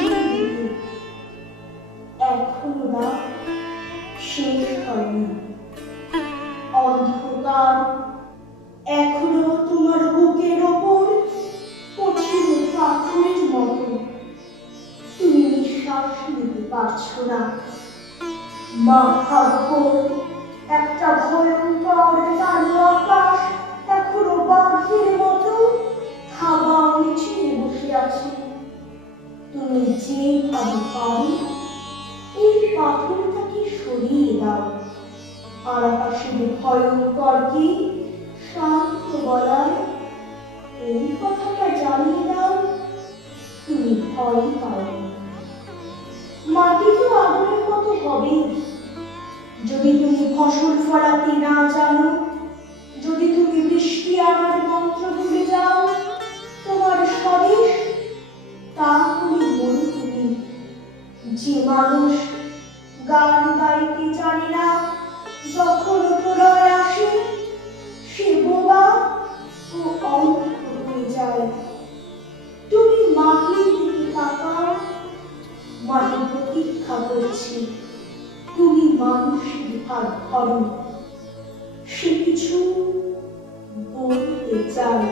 দিকে এখনো রাত শেষ হয়নি। অন্ধকার এখনো তোমার বুকের ওপর কঠিন পাথরের মতো। তুমি নিঃশ্বাস নিতে পারছো না। মাথার উপর একটা ভয়ঙ্কর কালো আকাশ এখনো বাঘের মতো থাবা মিছিয়ে বসে আছে। তুমি যেভাবে পারো এই পাথরটাকে সরিয়ে দাও, আর আকাশের ভয়ঙ্করকে শান্ত গলায় এই কথাটা জানিয়ে দাও, তুমি ভয় পাও। মাটি তো আগুনের মতো হবে যদি তুমি ফসল ফলাতে না জানো, যদি তুমি বৃষ্টি আনার মন্ত্র ভুলে যাও। তোমার স্বদেশ তাহলে মনে তুমি যে মানুষ গান গাইতে জানে না, যখন প্রলয় আসে সে বোবা ও অন্ধ হয়ে যায়। তুমি মাটির দিকে তাকাও, মাটি প্রতীক্ষা করছে। তুমি মানুষের ভাগ ধরো, সে কিছু বলতে চায়।